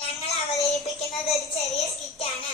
ഞങ്ങൾ അവതരിപ്പിക്കുന്നത് ഒരു ചെറിയ സ്കിറ്റാണ്.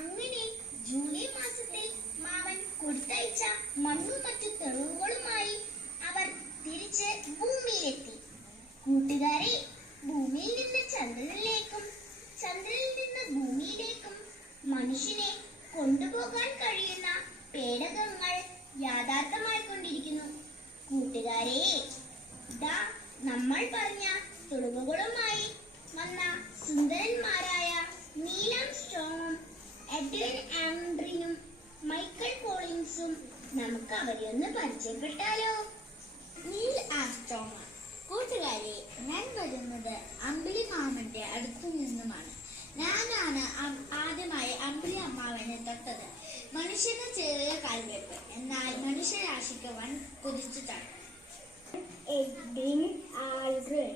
അങ്ങനെ ജൂലൈ മാസത്തിൽ മാവൻ കൊടുത്തയച്ച മണ്ണും മറ്റു തെളിവുകളുമായി അവർ തിരിച്ച് ഭൂമിയിലെത്തി. കൂട്ടുകാരെ ഭൂമിയിൽ നിന്ന് ചന്ദ്രനിലേക്കും ചന്ദ്രനിൽ നിന്ന് ഭൂമിയിലേക്കും മനുഷ്യനെ കൊണ്ടുപോകാൻ കഴിയുന്ന പേടകങ്ങൾ യാഥാർത്ഥമായിക്കൊണ്ടിരിക്കുന്നു കൂട്ടുകാരെ ഇതാ നമ്മൾ പറഞ്ഞ തെളിവുകളുമായി വന്ന സുന്ദരന്മാരായ നീലം സ്ട്രോങ്ങും എഡ്വിൻ ആൻഡ്രിയും മൈക്കൽ കോളിൻസും നമുക്ക് അവരെ ഒന്ന് പരിചയപ്പെട്ടാലോ. നീൽ ആംസ്ട്രോങ് കൂട്ടുകാരെ ഞാൻ വരുന്നത് അമ്പിളി മാമന്റെ അടുത്തു നിന്നുമാണ്. ഞാനാണ് ആദ്യമായി അമ്പിളി അമ്മാവനെ തൊട്ടത്. മനുഷ്യന് ചെറിയ കാൽവെപ്പ് എന്നാൽ മനുഷ്യരാശിക്ക് വൻ കുതിച്ചു ചാടും എഡ്വിൻ ആൽഡ്രിൻ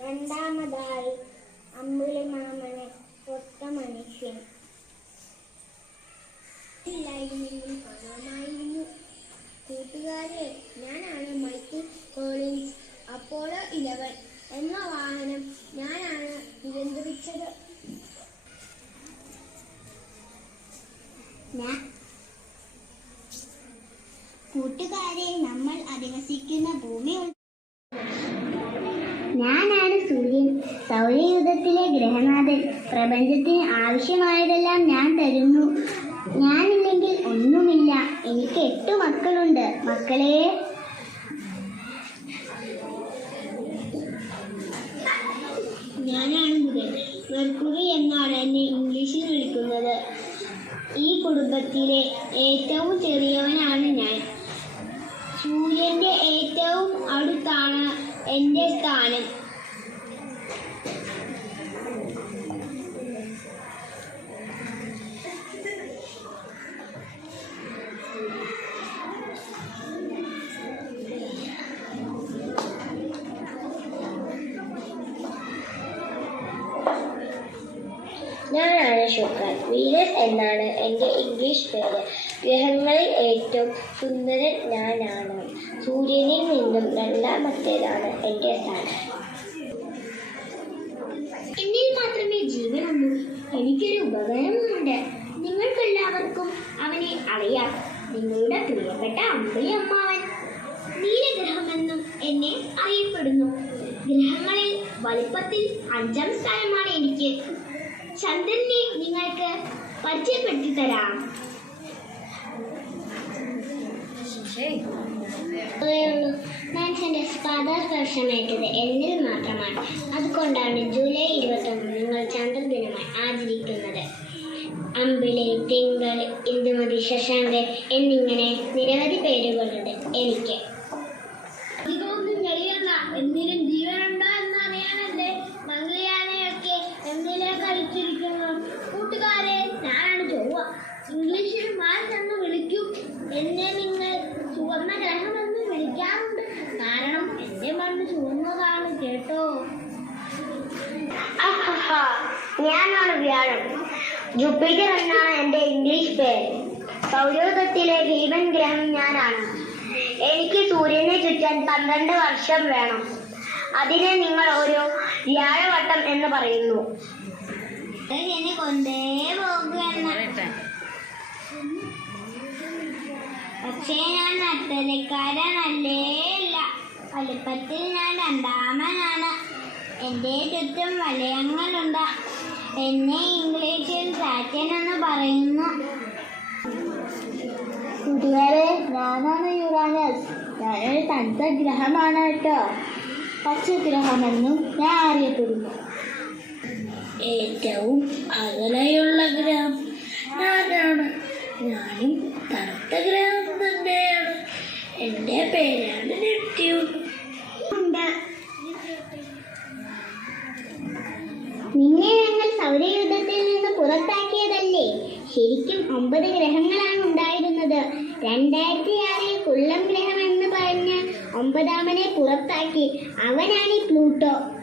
രണ്ടാമതായി അമ്പുലി മാമനെ ഒത്ത മനുഷ്യൻ ഇല്ലായിരുന്നെങ്കിൽ കൂട്ടുകാരെ ഞാനാണ് മൈക്കിൾ കോളിൻസ് അപ്പോളോ ഇലവൻ എന്ന വാഹനം ഞാനാണ് നിയന്ത്രിച്ചത്. കൂട്ടുകാരെ നമ്മൾ സൗരയൂഥത്തിലെ ഗ്രഹനാഥൻ. പ്രപഞ്ചത്തിന് ആവശ്യമായതെല്ലാം ഞാൻ തരുന്നു. ഞാനില്ലെങ്കിൽ ഒന്നുമില്ല. എനിക്ക് എട്ട് മക്കളുണ്ട്. മക്കളെ. ഞാനാണ് മെർക്കുറി എന്നാണ് എന്നെ ഇംഗ്ലീഷിൽ വിളിക്കുന്നത്. ഈ കുടുംബത്തിലെ ഏറ്റവും ചെറിയവനാണ് ഞാൻ. സൂര്യന്റെ ഏറ്റവും അടുത്താണ് എന്റെ സ്ഥാനം. ഞാനാണ് ശുക്രൻ. വീനസ് എന്നാണ് എന്റെ ഇംഗ്ലീഷ് പേര്. ഗ്രഹങ്ങളിൽ ഏറ്റവും സുന്ദരൻ ഞാനാണ്. സൂര്യനിൽ നിന്നും രണ്ടാമത്തേതാണ് എന്റെ സ്ഥാനം. എന്നിൽ മാത്രമേ ജീവനുള്ളൂ. എനിക്കൊരു ഉപകരണമുണ്ട്. നിങ്ങൾക്കെല്ലാവർക്കും അവനെ അറിയാം. നിങ്ങളുടെ പ്രിയപ്പെട്ട അമ്പിളി അമ്മാവൻ. നീലഗ്രഹമെന്നും എന്നെ അറിയപ്പെടുന്നു. ഗ്രഹങ്ങളിൽ വലിപ്പത്തിൽ അഞ്ചാം സ്ഥാനമാണ് എനിക്ക്. ചന്ദ്രനെ നിങ്ങൾക്ക് പരിചയപ്പെടുത്തി തരാം മനുഷ്യന്റെ സ്പാദാസ്പർശമേറ്റത് എന്നിൽ മാത്രമാണ്. അതുകൊണ്ടാണ് ജൂലൈ ഇരുപത്തൊന്ന് നിങ്ങൾ ചന്ദ്രദിനമായി ആചരിക്കുന്നത്. അമ്പിളി തിങ്കൾ ഇന്ദുമതി ശശാങ്കൻ എന്നിങ്ങനെ നിരവധി പേരുകളുണ്ട് എനിക്ക്. ഇതൊന്നും കഴിയണ്ട എന്തിനും ജീവനുണ്ടോ എന്നറിയാനല്ലേ അയച്ചിരിക്കുന്നു കൂട്ടുകാരെ ഞാനാണ് ചൊവ്വ ഇംഗ്ലീഷിൽ മാർസ് എന്ന് വിളിക്കും. എന്നെ നിങ്ങൾ ചുവന്ന ഗ്രഹം എന്ന് വിളിക്കാറുണ്ട്. കാരണം എന്റെ മണ്ണ് ചുവന്നതാണ് കേട്ടോ. ഞാനാണ് വ്യാഴം. ജുപ്പിറ്റർ എന്നാണ് എന്റെ ഇംഗ്ലീഷ് പേര്. സൗരയൂഥത്തിലെ ഭീമൻ ഗ്രഹം ഞാനാണ്. എനിക്ക് സൂര്യനെ ചുറ്റാൻ പന്ത്രണ്ട് വർഷം വേണം. അതിനെ നിങ്ങൾ ഒരു വ്യാഴവട്ടം എന്ന് പറയുന്നു. കൊണ്ടേ പോകുന്ന പക്ഷേ ഞാൻ അത്തരക്കാരനല്ലേ അല്ല വലുപ്പത്തിൽ ഞാൻ രണ്ടാമനാണ്. എന്റെ ചുറ്റും വലയങ്ങളുണ്ട്. എന്നെ ഇംഗ്ലീഷിൽ സാറ്റൻ എന്ന് പറയുന്നു. കൂട്ടുകാരെ ഞാനാണ് യുറാനസ്. ഞാനൊരു തണുത്ത ഗ്രഹമാണ് കേട്ടോ. പച്ചഗ്രഹമെന്നും ഞാൻ അറിയപ്പെടുന്നു ഏറ്റവും അകലെയുള്ള ഗ്രാമം ഞാനാണ് ഞാനും തണുത്ത ഗ്രാമം തന്നെയാണ്. എന്റെ പേരാണ് നെപ്റ്റ്യൂൺ നിന്നെ ഞങ്ങൾ സൗരയുദ്ധത്തിൽ നിന്ന് പുറത്താക്കിയതല്ലേ? ശരിക്കും ഒമ്പത് ഗ്രഹങ്ങളാണ് ഉണ്ടായിരുന്നത്. രണ്ടായിരത്തി ആറിൽ കുള്ളം ഗ്രഹം എന്ന് പറഞ്ഞ് ഒമ്പതാമനെ പുറത്താക്കി. അവനാണ് പ്ലൂട്ടോ.